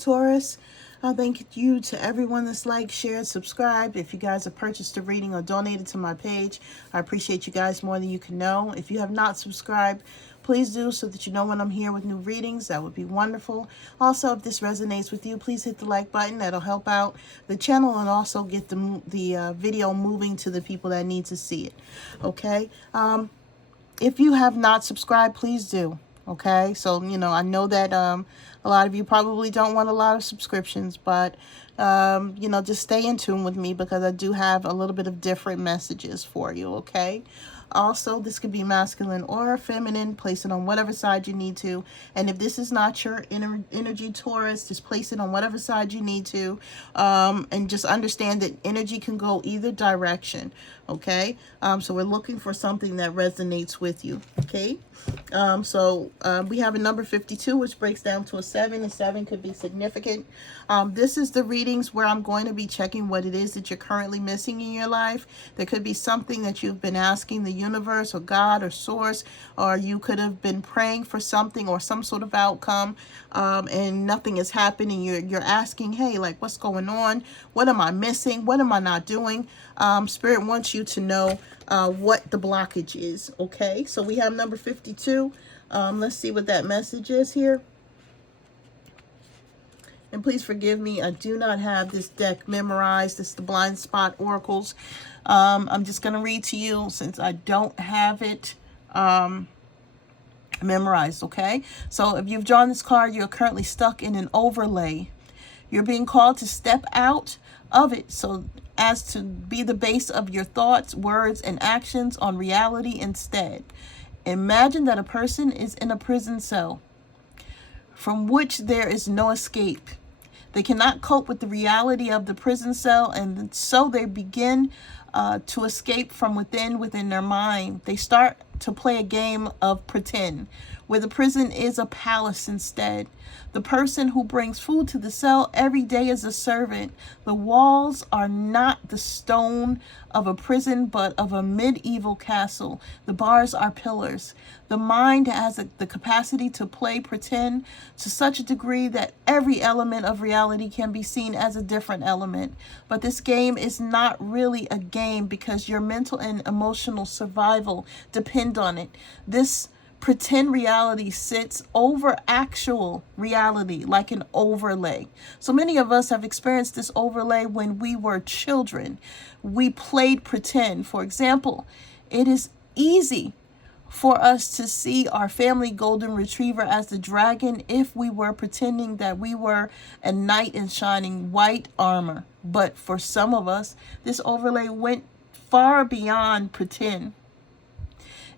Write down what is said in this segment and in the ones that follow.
Taurus. Thank you to everyone that's liked, shared, subscribed. If you guys have purchased a reading or donated to my page, I appreciate you guys more than you can know. If you have not subscribed, please do so that you know when I'm here with new readings. That would be wonderful. Also, if this resonates with you, please hit the like button. That'll help out the channel and also get the video moving to the people that need to see it. Okay? If you have not subscribed, please do. Okay, so I know that a lot of you probably don't want a lot of subscriptions, but just stay in tune with me because I do have a little bit of different messages for you. Okay, also this could be masculine or feminine. Place it on whatever side you need to, and if this is not your energy, Taurus, just place it on whatever side you need to, and just understand that energy can go either direction. Okay, so we're looking for something that resonates with you. Okay, we have a number 52, which breaks down to a 7. A 7 could be significant. This is the readings where I'm going to be checking what it is that you're currently missing in your life. There could be something that you've been asking the universe or God or source, or you could have been praying for something or some sort of outcome, and nothing is happening. You're asking, hey, like, what's going on? What am I missing? What am I not doing? Spirit wants you to know what the blockage is. Okay, so we have number 52. Let's see what that message is here. And please forgive me, I do not have this deck memorized. It's the Blind Spot Oracles. I'm just going to read to you since I don't have it memorized, okay? So if you've drawn this card, you're currently stuck in an overlay. You're being called to step out of it so as to be the base of your thoughts, words, and actions on reality instead. Imagine that a person is in a prison cell from which there is no escape. They cannot cope with the reality of the prison cell, and so they begin to escape from within their mind. They start to play a game of pretend, where the prison is a palace instead. The person who brings food to the cell every day is a servant. The walls are not the stone of a prison, but of a medieval castle. The bars are pillars. The mind has the capacity to play pretend to such a degree that every element of reality can be seen as a different element. But this game is not really a game because your mental and emotional survival depend on it. This pretend reality sits over actual reality like an overlay. So many of us have experienced this overlay when we were children. We played pretend. For example, it is easy for us to see our family golden retriever as the dragon if we were pretending that we were a knight in shining white armor. But for some of us, this overlay went far beyond pretend.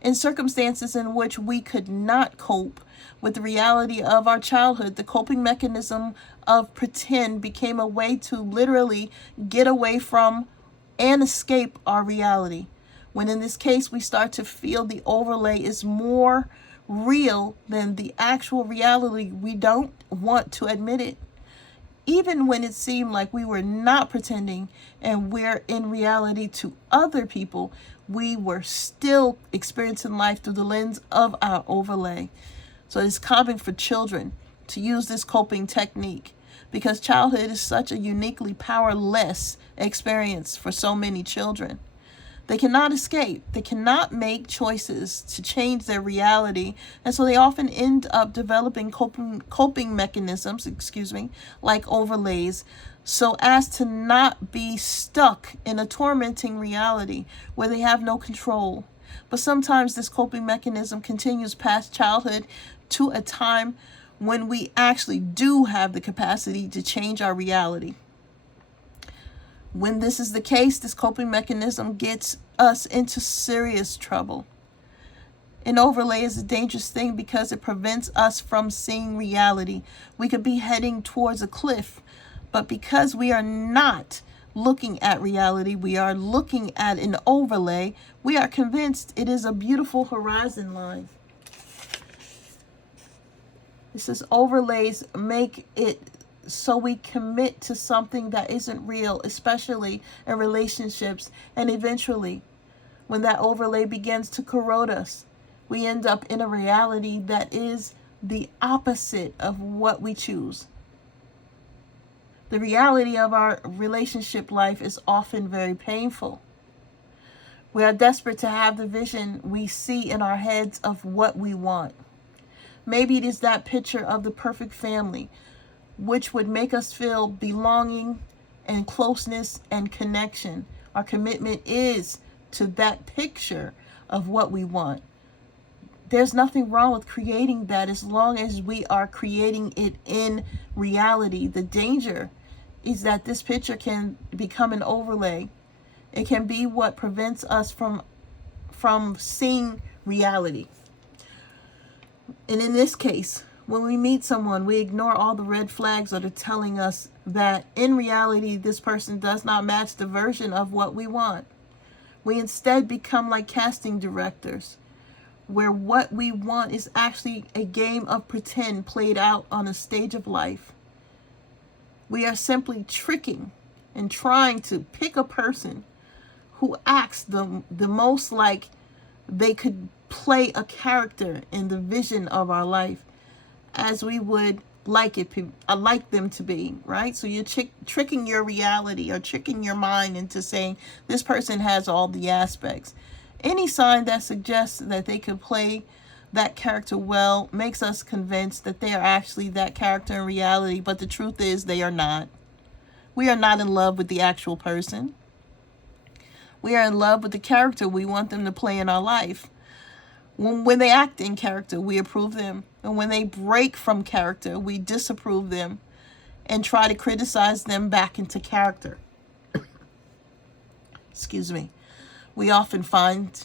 In circumstances in which we could not cope with the reality of our childhood, the coping mechanism of pretend became a way to literally get away from and escape our reality. When in this case, we start to feel the overlay is more real than the actual reality, we don't want to admit it. Even when it seemed like we were not pretending and we're in reality to other people, we were still experiencing life through the lens of our overlay. So it's common for children to use this coping technique because childhood is such a uniquely powerless experience for so many children. They cannot escape. They cannot make choices to change their reality. And so they often end up developing coping mechanisms, like overlays, so as to not be stuck in a tormenting reality where they have no control. But sometimes this coping mechanism continues past childhood to a time when we actually do have the capacity to change our reality. When this is the case, this coping mechanism gets us into serious trouble. An overlay is a dangerous thing because it prevents us from seeing reality. We could be heading towards a cliff, but because we are not looking at reality, we are looking at an overlay, we are convinced it is a beautiful horizon line. It says overlays make it so we commit to something that isn't real, especially in relationships. And eventually, when that overlay begins to corrode us, we end up in a reality that is the opposite of what we choose. The reality of our relationship life is often very painful. We are desperate to have the vision we see in our heads of what we want. Maybe it is that picture of the perfect family, which would make us feel belonging and closeness and connection. Our commitment is to that picture of what we want. There's nothing wrong with creating that as long as we are creating it in reality. The danger is that this picture can become an overlay. It can be what prevents us from seeing reality. And in this case, when we meet someone, we ignore all the red flags that are telling us that in reality, this person does not match the version of what we want. We instead become like casting directors, where what we want is actually a game of pretend played out on a stage of life. We are simply tricking and trying to pick a person who acts the most like they could play a character in the vision of our life as we would like them to be, right? So you're tricking your reality or tricking your mind into saying this person has all the aspects. Any sign that suggests that they could play that character well makes us convinced that they are actually that character in reality, but the truth is they are not. We are not in love with the actual person. We are in love with the character we want them to play in our life. When they act in character, we approve them. And when they break from character, we disapprove them and try to criticize them back into character. Excuse me. We often find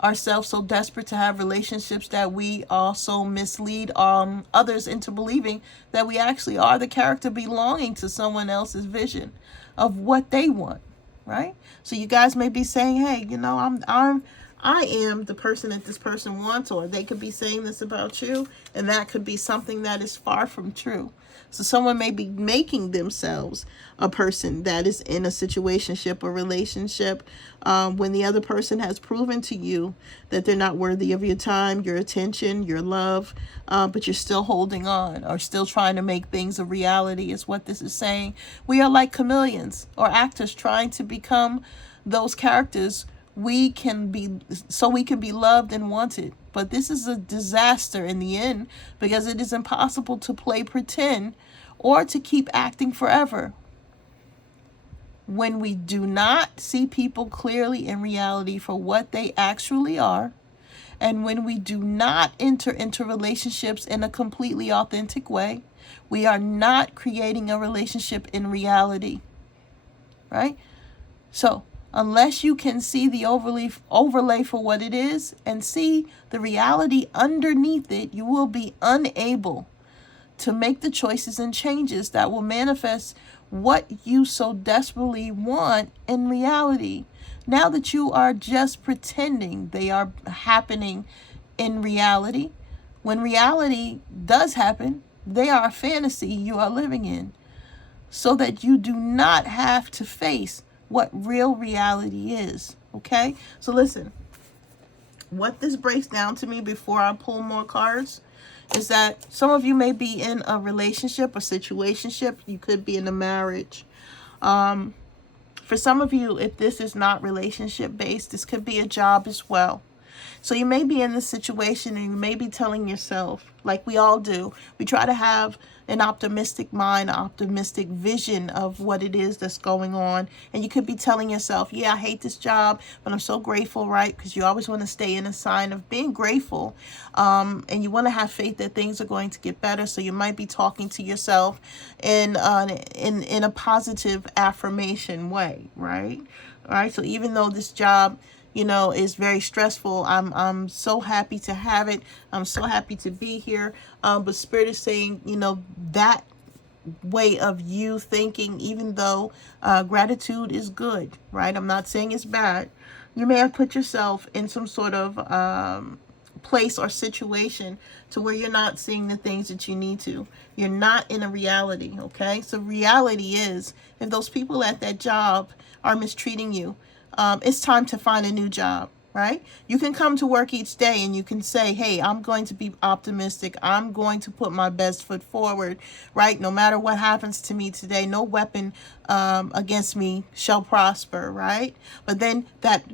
ourselves so desperate to have relationships that we also mislead others into believing that we actually are the character belonging to someone else's vision of what they want, right? So you guys may be saying, hey, I am the person that this person wants, or they could be saying this about you, and that could be something that is far from true. So someone may be making themselves a person that is in a situationship or relationship when the other person has proven to you that they're not worthy of your time, your attention, your love, but you're still holding on or still trying to make things a reality is what this is saying. We are like chameleons or actors trying to become those characters we can be loved and wanted. But this is a disaster in the end because it is impossible to play pretend or to keep acting forever. When we do not see people clearly in reality for what they actually are, and when we do not enter into relationships in a completely authentic way, we are not creating a relationship in reality, right? So, unless you can see the overlay for what it is and see the reality underneath it, you will be unable to make the choices and changes that will manifest what you so desperately want in reality. Now that you are just pretending they are happening in reality, when reality does happen, they are a fantasy you are living in, so that you do not have to face what real reality is. Okay? So listen, what this breaks down to me before I pull more cards is that some of you may be in a relationship or situationship. You could be in a marriage. For some of you, if this is not relationship based, this could be a job as well. So you may be in this situation and you may be telling yourself, like we all do, we try to have an optimistic mind, an optimistic vision of what it is that's going on. And you could be telling yourself, yeah, I hate this job, but I'm so grateful, right? Because you always want to stay in a sign of being grateful. And you want to have faith that things are going to get better. So you might be talking to yourself in a positive affirmation way, right? All right. So even though this job, is very stressful, I'm so happy to have it. I'm so happy to be here. But Spirit is saying, that way of you thinking, even though gratitude is good, right? I'm not saying it's bad. You may have put yourself in some sort of place or situation to where you're not seeing the things that you need to. You're not in a reality, okay? So reality is, if those people at that job are mistreating you, it's time to find a new job, right? You can come to work each day and you can say, hey, I'm going to be optimistic. I'm going to put my best foot forward, right? No matter what happens to me today, no weapon against me shall prosper, right? But then that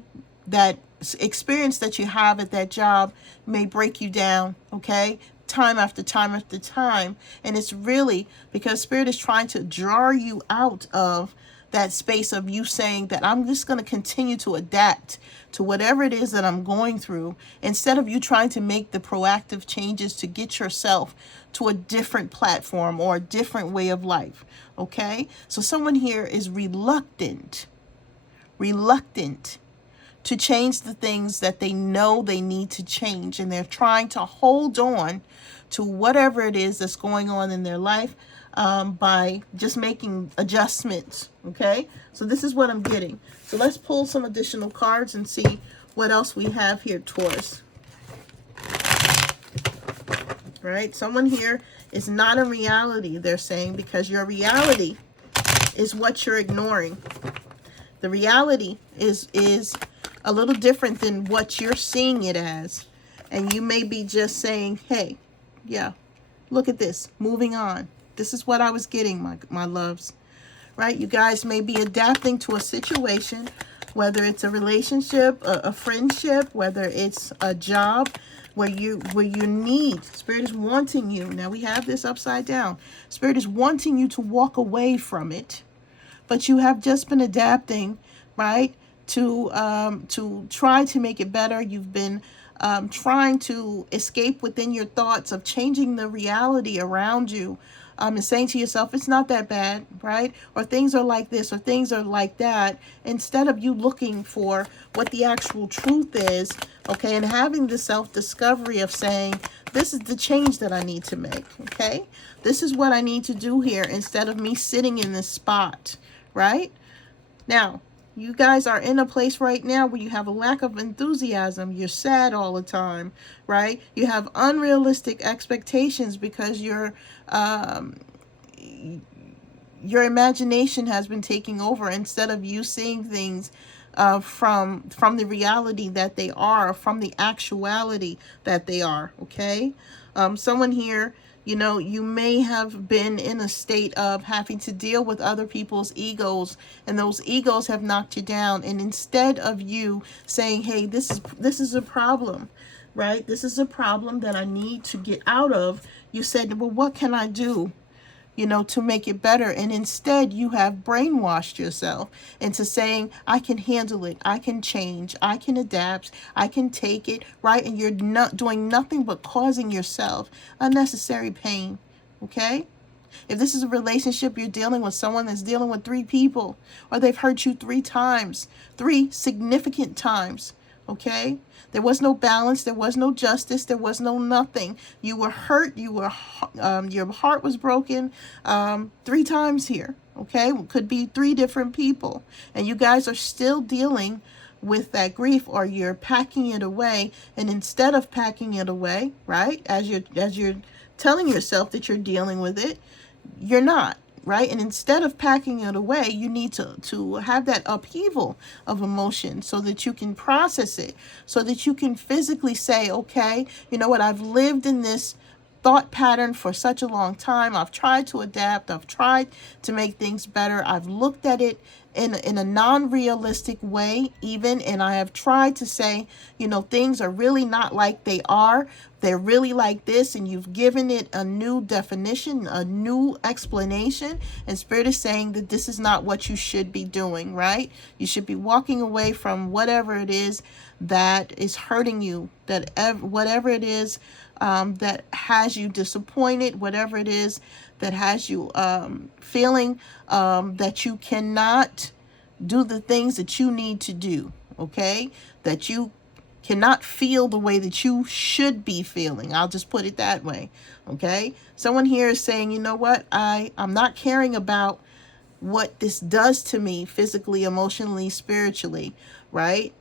experience that you have at that job may break you down, okay? Time after time after time. And it's really because Spirit is trying to draw you out of that space of you saying that I'm just going to continue to adapt to whatever it is that I'm going through, instead of you trying to make the proactive changes to get yourself to a different platform or a different way of life. Okay? So someone here is reluctant to change the things that they know they need to change, and they're trying to hold on to whatever it is that's going on in their life by just making adjustments. Okay, so this is what I'm getting. So let's pull some additional cards and see what else we have here, Taurus. Right, someone here is not in reality, they're saying, because your reality is what you're ignoring. The reality is a little different than what you're seeing it as. And you may be just saying, hey, yeah, look at this, moving on. This is what I was getting, my loves. Right? You guys may be adapting to a situation, whether it's a relationship, a friendship, whether it's a job where you need, Spirit is wanting you. Now we have this upside down. Spirit is wanting you to walk away from it, but you have just been adapting, right? To try to make it better. You've been trying to escape within your thoughts of changing the reality around you. And saying to yourself, it's not that bad, right? Or things are like this, or things are like that, instead of you looking for what the actual truth is, okay? And having the self-discovery of saying, this is the change that I need to make, okay? This is what I need to do here, instead of me sitting in this spot, right? Now, you guys are in a place right now where you have a lack of enthusiasm. You're sad all the time, right? You have unrealistic expectations because your imagination has been taking over, instead of you seeing things from the reality that they are, from the actuality that they are, okay? Someone here, you know, you may have been in a state of having to deal with other people's egos, and those egos have knocked you down. And instead of you saying, hey, this is a problem, right? This is a problem that I need to get out of. You said, well, what can I do, you know, to make it better? And instead you have brainwashed yourself into saying, I can handle it, I can change, I can adapt, I can take it, right? And you're not doing nothing but causing yourself unnecessary pain, okay? If this is a relationship, you're dealing with someone that's dealing with 3 people, or they've hurt you 3 times, 3 significant times, okay? There was no balance. There was no justice. There was no nothing. You were hurt. Your heart was broken 3 times here. Okay, could be 3 different people, and you guys are still dealing with that grief, or you're packing it away. And instead of packing it away, right, as you're telling yourself that you're dealing with it, you're not. Right? And instead of packing it away, you need to have that upheaval of emotion so that you can process it, so that you can physically say, okay, you know what, I've lived in this thought pattern for such a long time. I've tried to adapt. I've tried to make things better. I've looked at it in a non-realistic way even, and I have tried to say, you know, things are really not like they are. They're really like this, and you've given it a new definition, a new explanation, and Spirit is saying that this is not what you should be doing, right? You should be walking away from whatever it is that is hurting you, that whatever it is that has you disappointed, whatever it is that has you feeling that you cannot do the things that you need to do, okay? That you cannot feel the way that you should be feeling. I'll just put it that way, okay? Someone here is saying, you know what, I'm not caring about what this does to me physically, emotionally, spiritually, right?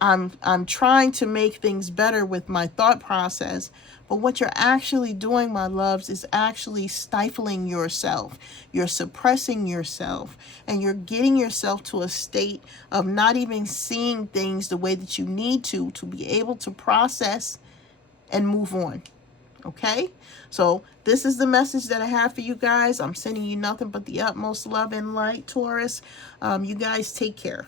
I'm trying to make things better with my thought process. But what you're actually doing, my loves, is actually stifling yourself. You're suppressing yourself, and you're getting yourself to a state of not even seeing things the way that you need to be able to process and move on. Okay? So this is the message that I have for you guys. I'm sending you nothing but the utmost love and light, Taurus. You guys take care.